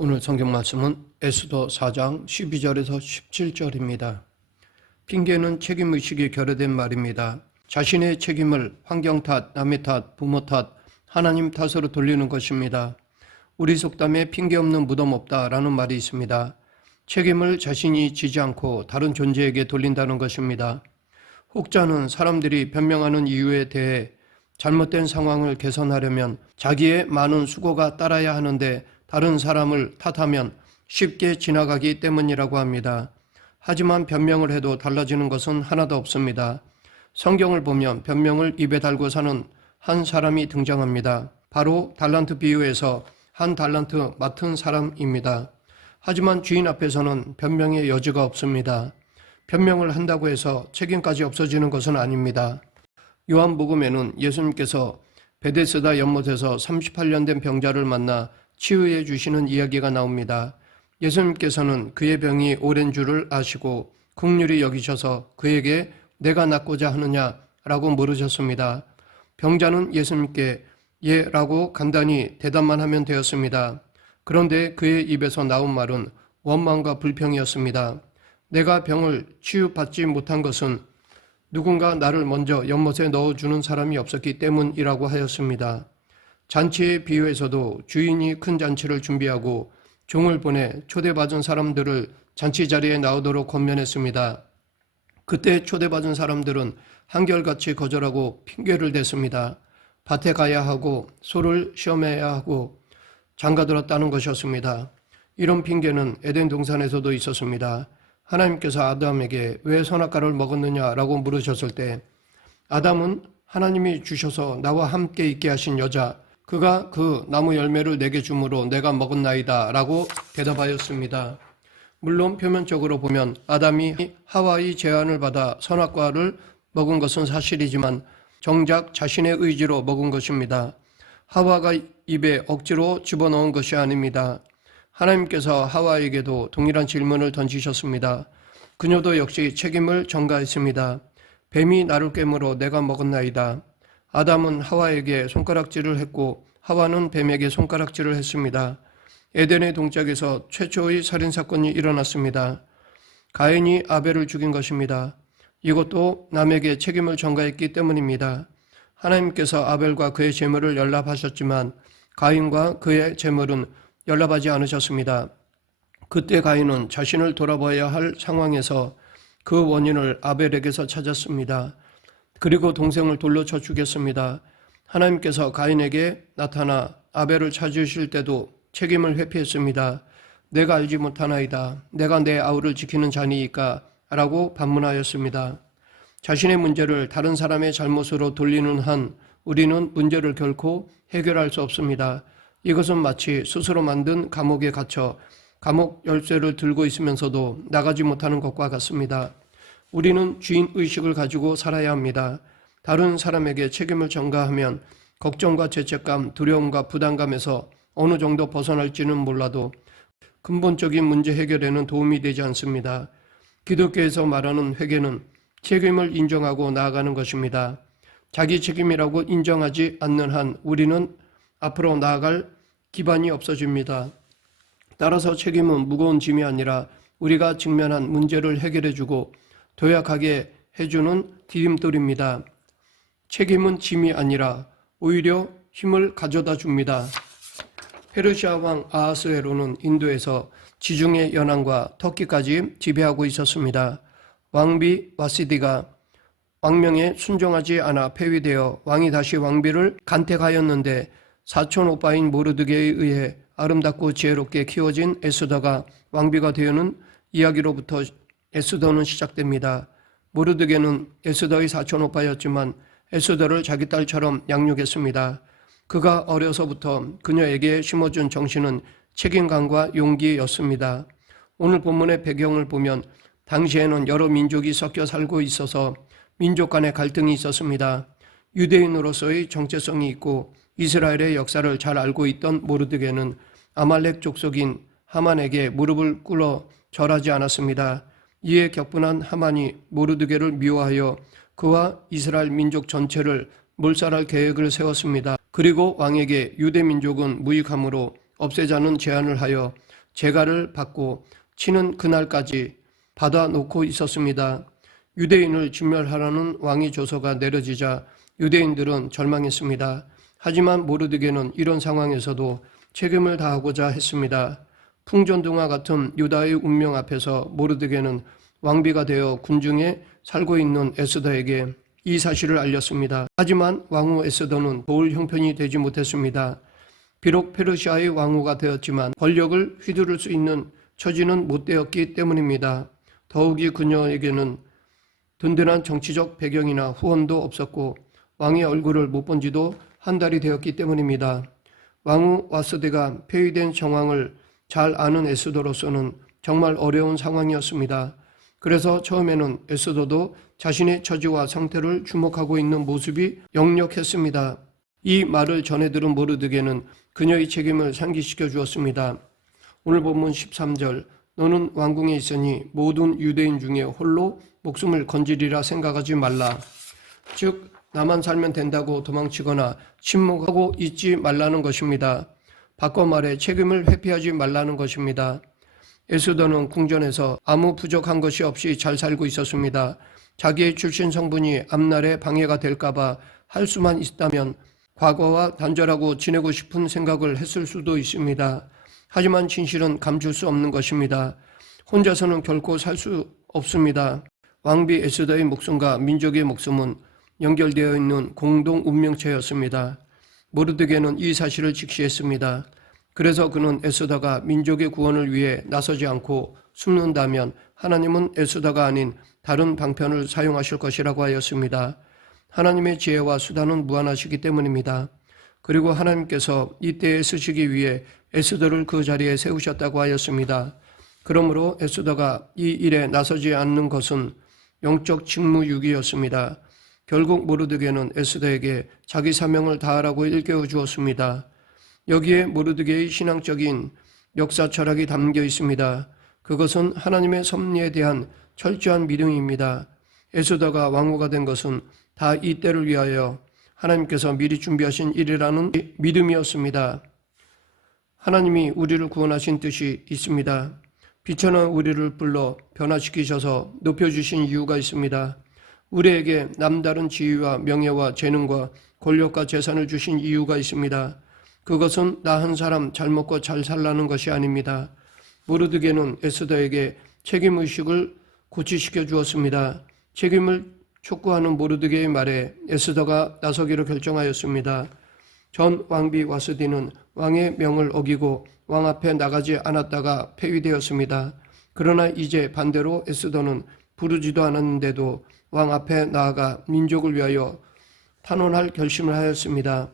오늘 성경 말씀은 에스더 4장 12절에서 17절입니다. 핑계는 책임의식이 결여된 말입니다. 자신의 책임을 환경 탓, 남의 탓, 부모 탓, 하나님 탓으로 돌리는 것입니다. 우리 속담에 핑계 없는 무덤 없다라는 말이 있습니다. 책임을 자신이 지지 않고 다른 존재에게 돌린다는 것입니다. 혹자는 사람들이 변명하는 이유에 대해 잘못된 상황을 개선하려면 자기의 많은 수고가 따라야 하는데 다른 사람을 탓하면 쉽게 지나가기 때문이라고 합니다. 하지만 변명을 해도 달라지는 것은 하나도 없습니다. 성경을 보면 변명을 입에 달고 사는 한 사람이 등장합니다. 바로 달란트 비유에서 한 달란트 맡은 사람입니다. 하지만 주인 앞에서는 변명의 여지가 없습니다. 변명을 한다고 해서 책임까지 없어지는 것은 아닙니다. 요한복음에는 예수님께서 베데스다 연못에서 38년 된 병자를 만나 치유해 주시는 이야기가 나옵니다. 예수님께서는 그의 병이 오랜 줄을 아시고 긍휼히 여기셔서 그에게 내가 낫고자 하느냐라고 물으셨습니다. 병자는 예수님께 예라고 간단히 대답만 하면 되었습니다. 그런데 그의 입에서 나온 말은 원망과 불평이었습니다. 내가 병을 치유받지 못한 것은 누군가 나를 먼저 연못에 넣어주는 사람이 없었기 때문이라고 하였습니다. 잔치의 비유에서도 주인이 큰 잔치를 준비하고 종을 보내 초대받은 사람들을 잔치 자리에 나오도록 권면했습니다. 그때 초대받은 사람들은 한결같이 거절하고 핑계를 댔습니다. 밭에 가야 하고 소를 시험해야 하고 장가들었다는 것이었습니다. 이런 핑계는 에덴 동산에서도 있었습니다. 하나님께서 아담에게 왜 선악과를 먹었느냐라고 물으셨을 때 아담은 하나님이 주셔서 나와 함께 있게 하신 여자 그가 그 나무 열매를 내게 주므로 내가 먹었나이다 라고 대답하였습니다. 물론 표면적으로 보면 아담이 하와의 제안을 받아 선악과를 먹은 것은 사실이지만 정작 자신의 의지로 먹은 것입니다. 하와가 입에 억지로 집어넣은 것이 아닙니다. 하나님께서 하와에게도 동일한 질문을 던지셨습니다. 그녀도 역시 책임을 전가했습니다. 뱀이 나를 꿰물어 내가 먹었나이다. 아담은 하와에게 손가락질을 했고 하와는 뱀에게 손가락질을 했습니다. 에덴의 동짝에서 최초의 살인사건이 일어났습니다. 가인이 아벨을 죽인 것입니다. 이것도 남에게 책임을 전가했기 때문입니다. 하나님께서 아벨과 그의 제물을 연락하셨지만 가인과 그의 제물은 연락하지 않으셨습니다. 그때 가인은 자신을 돌아봐야 할 상황에서 그 원인을 아벨에게서 찾았습니다. 그리고 동생을 돌로 쳐 죽였습니다. 하나님께서 가인에게 나타나 아벨을 찾으실 때도 책임을 회피했습니다. 내가 알지 못하나이다. 내가 내 아우를 지키는 자니이까 라고 반문하였습니다. 자신의 문제를 다른 사람의 잘못으로 돌리는 한 우리는 문제를 결코 해결할 수 없습니다. 이것은 마치 스스로 만든 감옥에 갇혀 감옥 열쇠를 들고 있으면서도 나가지 못하는 것과 같습니다. 우리는 주인의식을 가지고 살아야 합니다. 다른 사람에게 책임을 전가하면 걱정과 죄책감, 두려움과 부담감에서 어느 정도 벗어날지는 몰라도 근본적인 문제 해결에는 도움이 되지 않습니다. 기독교에서 말하는 회개는 책임을 인정하고 나아가는 것입니다. 자기 책임이라고 인정하지 않는 한 우리는 앞으로 나아갈 기반이 없어집니다. 따라서 책임은 무거운 짐이 아니라 우리가 직면한 문제를 해결해주고 도약하게 해주는 디딤돌입니다. 책임은 짐이 아니라 오히려 힘을 가져다 줍니다. 페르시아 왕 아하스웨로는 인도에서 지중해 연안과 터키까지 지배하고 있었습니다. 왕비 와시디가 왕명에 순종하지 않아 폐위되어 왕이 다시 왕비를 간택하였는데 사촌 오빠인 모르드게에 의해 아름답고 지혜롭게 키워진 에스더가 왕비가 되어는 이야기로부터 에스더는 시작됩니다. 모르드게는 에스더의 사촌 오빠였지만 에스더를 자기 딸처럼 양육했습니다. 그가 어려서부터 그녀에게 심어준 정신은 책임감과 용기였습니다. 오늘 본문의 배경을 보면 당시에는 여러 민족이 섞여 살고 있어서 민족 간의 갈등이 있었습니다. 유대인으로서의 정체성이 있고 이스라엘의 역사를 잘 알고 있던 모르드게는 아말렉 족속인 하만에게 무릎을 꿇어 절하지 않았습니다. 이에 격분한 하만이 모르드게를 미워하여 그와 이스라엘 민족 전체를 몰살할 계획을 세웠습니다. 그리고 왕에게 유대 민족은 무익함으로 없애자는 제안을 하여 재가를 받고 치는 그날까지 받아놓고 있었습니다. 유대인을 진멸하라는 왕의 조서가 내려지자 유대인들은 절망했습니다. 하지만 모르드게는 이런 상황에서도 책임을 다하고자 했습니다. 풍전등화 같은 유다의 운명 앞에서 모르드게는 왕비가 되어 군중에 살고 있는 에스더에게 이 사실을 알렸습니다. 하지만 왕후 에스더는 도울 형편이 되지 못했습니다. 비록 페르시아의 왕후가 되었지만 권력을 휘두를 수 있는 처지는 못 되었기 때문입니다. 더욱이 그녀에게는 든든한 정치적 배경이나 후원도 없었고 왕의 얼굴을 못 본 지도 한 달이 되었기 때문입니다. 왕후 와스디가 폐위된 정황을 잘 아는 에스더로서는 정말 어려운 상황이었습니다. 그래서 처음에는 에스더도 자신의 처지와 상태를 주목하고 있는 모습이 역력했습니다. 이 말을 전해 들은 모르드게는 그녀의 책임을 상기시켜 주었습니다. 오늘 본문 13절, 너는 왕궁에 있으니 모든 유대인 중에 홀로 목숨을 건지리라 생각하지 말라. 즉 나만 살면 된다고 도망치거나 침묵하고 있지 말라는 것입니다. 바꿔 말해 책임을 회피하지 말라는 것입니다. 에스더는 궁전에서 아무 부족한 것이 없이 잘 살고 있었습니다. 자기의 출신 성분이 앞날에 방해가 될까봐 할 수만 있다면 과거와 단절하고 지내고 싶은 생각을 했을 수도 있습니다. 하지만 진실은 감출 수 없는 것입니다. 혼자서는 결코 살 수 없습니다. 왕비 에스더의 목숨과 민족의 목숨은 연결되어 있는 공동 운명체였습니다. 모르드게는 이 사실을 직시했습니다. 그래서 그는 에스더가 민족의 구원을 위해 나서지 않고 숨는다면 하나님은 에스더가 아닌 다른 방편을 사용하실 것이라고 하였습니다. 하나님의 지혜와 수단은 무한하시기 때문입니다. 그리고 하나님께서 이때에 쓰시기 위해 에스더를 그 자리에 세우셨다고 하였습니다. 그러므로 에스더가 이 일에 나서지 않는 것은 영적 직무유기였습니다. 결국 모르드게는 에스더에게 자기 사명을 다하라고 일깨워 주었습니다. 여기에 모르드게의 신앙적인 역사 철학이 담겨 있습니다. 그것은 하나님의 섭리에 대한 철저한 믿음입니다. 에스더가 왕후가 된 것은 다 이 때를 위하여 하나님께서 미리 준비하신 일이라는 믿음이었습니다. 하나님이 우리를 구원하신 뜻이 있습니다. 비천한 우리를 불러 변화시키셔서 높여주신 이유가 있습니다. 우리에게 남다른 지위와 명예와 재능과 권력과 재산을 주신 이유가 있습니다. 그것은 나 한 사람 잘 먹고 잘 살라는 것이 아닙니다. 모르드게는 에스더에게 책임의식을 고취시켜 주었습니다. 책임을 촉구하는 모르드게의 말에 에스더가 나서기로 결정하였습니다. 전 왕비 와스디는 왕의 명을 어기고 왕 앞에 나가지 않았다가 폐위되었습니다. 그러나 이제 반대로 에스더는 부르지도 않았는데도 왕 앞에 나아가 민족을 위하여 탄원할 결심을 하였습니다.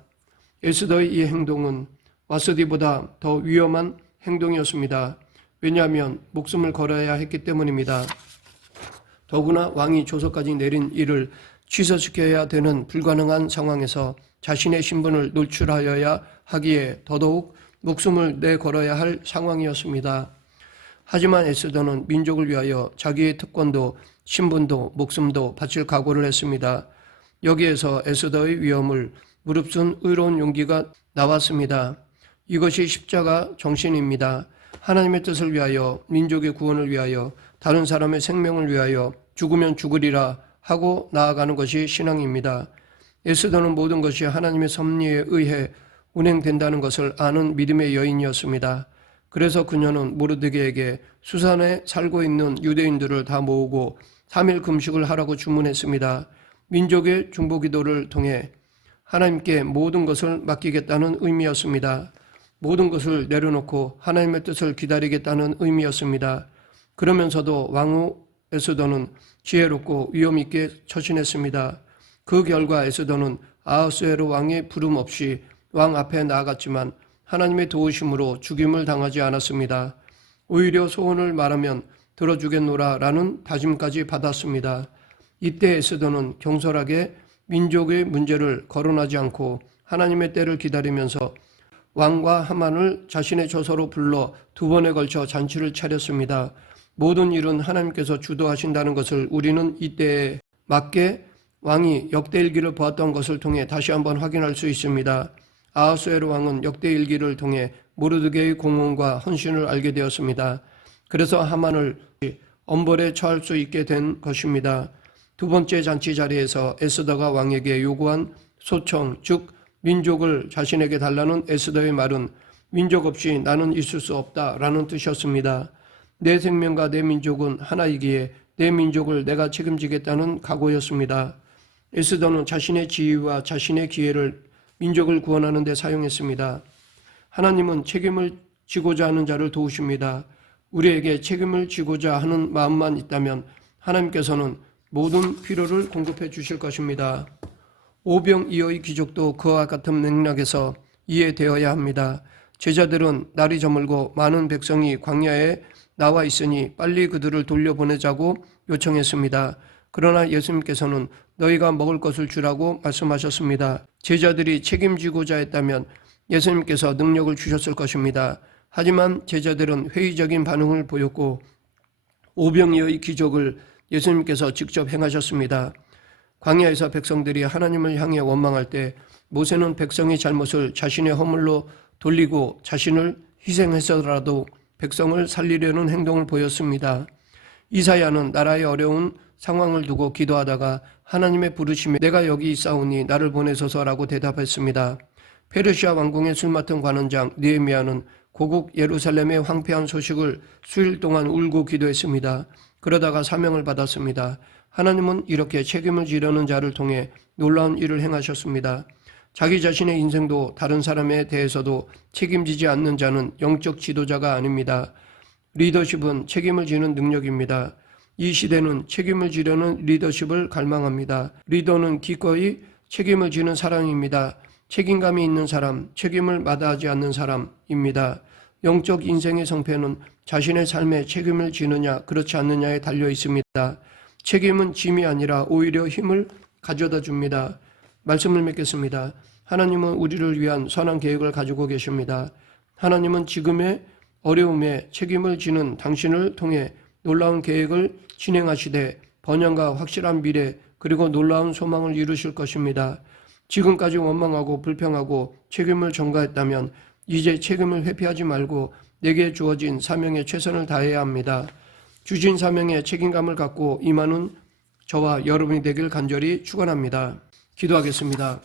에스더의 이 행동은 와스디보다 더 위험한 행동이었습니다. 왜냐하면 목숨을 걸어야 했기 때문입니다. 더구나 왕이 조서까지 내린 일을 취소시켜야 되는 불가능한 상황에서 자신의 신분을 노출하여야 하기에 더더욱 목숨을 내걸어야 할 상황이었습니다. 하지만 에스더는 민족을 위하여 자기의 특권도 신분도 목숨도 바칠 각오를 했습니다. 여기에서 에스더의 위험을 무릅쓴 의로운 용기가 나왔습니다. 이것이 십자가 정신입니다. 하나님의 뜻을 위하여, 민족의 구원을 위하여, 다른 사람의 생명을 위하여 죽으면 죽으리라 하고 나아가는 것이 신앙입니다. 에스더는 모든 것이 하나님의 섭리에 의해 운행된다는 것을 아는 믿음의 여인이었습니다. 그래서 그녀는 모르드게에게 수산에 살고 있는 유대인들을 다 모으고 3일 금식을 하라고 주문했습니다. 민족의 중보기도를 통해 하나님께 모든 것을 맡기겠다는 의미였습니다. 모든 것을 내려놓고 하나님의 뜻을 기다리겠다는 의미였습니다. 그러면서도 왕후 에스더는 지혜롭고 위험 있게 처신했습니다. 그 결과 에스더는 아하수에로 왕의 부름 없이 왕 앞에 나아갔지만 하나님의 도우심으로 죽임을 당하지 않았습니다. 오히려 소원을 말하면 들어주겠노라 라는 다짐까지 받았습니다. 이때 에스더는 경솔하게 민족의 문제를 거론하지 않고 하나님의 때를 기다리면서 왕과 하만을 자신의 조서로 불러 2번에 걸쳐 잔치를 차렸습니다. 모든 일은 하나님께서 주도하신다는 것을 우리는 이때에 맞게 왕이 역대일기를 보았던 것을 통해 다시 한번 확인할 수 있습니다. 아하수에로 왕은 역대일기를 통해 모르드게의 공헌과 헌신을 알게 되었습니다. 그래서 하만을 엄벌에 처할 수 있게 된 것입니다. 두 번째 잔치 자리에서 에스더가 왕에게 요구한 소청, 즉 민족을 자신에게 달라는 에스더의 말은 민족 없이 나는 있을 수 없다라는 뜻이었습니다. 내 생명과 내 민족은 하나이기에 내 민족을 내가 책임지겠다는 각오였습니다. 에스더는 자신의 지위와 자신의 기회를 민족을 구원하는 데 사용했습니다. 하나님은 책임을 지고자 하는 자를 도우십니다. 우리에게 책임을 지고자 하는 마음만 있다면 하나님께서는 모든 필요를 공급해 주실 것입니다. 오병이어의 기적도 그와 같은 맥락에서 이해되어야 합니다. 제자들은 날이 저물고 많은 백성이 광야에 나와 있으니 빨리 그들을 돌려보내자고 요청했습니다. 그러나 예수님께서는 너희가 먹을 것을 주라고 말씀하셨습니다. 제자들이 책임지고자 했다면 예수님께서 능력을 주셨을 것입니다. 하지만 제자들은 회의적인 반응을 보였고 오병이어의 기적을 예수님께서 직접 행하셨습니다. 광야에서 백성들이 하나님을 향해 원망할 때 모세는 백성의 잘못을 자신의 허물로 돌리고 자신을 희생해서라도 백성을 살리려는 행동을 보였습니다. 이사야는 나라의 어려운 상황을 두고 기도하다가 하나님의 부르심에 내가 여기 있사오니 나를 보내소서라고 대답했습니다. 페르시아 왕궁의 술 맡은 관원장 느헤미야는 고국 예루살렘의 황폐한 소식을 수일 동안 울고 기도했습니다. 그러다가 사명을 받았습니다. 하나님은 이렇게 책임을 지려는 자를 통해 놀라운 일을 행하셨습니다. 자기 자신의 인생도 다른 사람에 대해서도 책임지지 않는 자는 영적 지도자가 아닙니다. 리더십은 책임을 지는 능력입니다. 이 시대는 책임을 지려는 리더십을 갈망합니다. 리더는 기꺼이 책임을 지는 사람입니다. 책임감이 있는 사람, 책임을 마다하지 않는 사람입니다. 영적 인생의 성패는 자신의 삶에 책임을 지느냐 그렇지 않느냐에 달려 있습니다. 책임은 짐이 아니라 오히려 힘을 가져다 줍니다. 말씀을 맺겠습니다. 하나님은 우리를 위한 선한 계획을 가지고 계십니다. 하나님은 지금의 어려움에 책임을 지는 당신을 통해 놀라운 계획을 진행하시되 번영과 확실한 미래 그리고 놀라운 소망을 이루실 것입니다. 지금까지 원망하고 불평하고 책임을 전가했다면 이제 책임을 회피하지 말고 내게 주어진 사명에 최선을 다해야 합니다. 주신 사명에 책임감을 갖고 임하는 저와 여러분이 되길 간절히 축원합니다. 기도하겠습니다.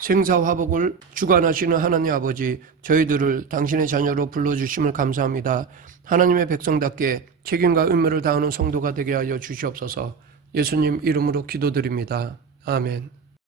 생사화복을 주관하시는 하나님 아버지, 저희들을 당신의 자녀로 불러주심을 감사합니다. 하나님의 백성답게 책임과 의무를 다하는 성도가 되게 하여 주시옵소서. 예수님 이름으로 기도드립니다. 아멘.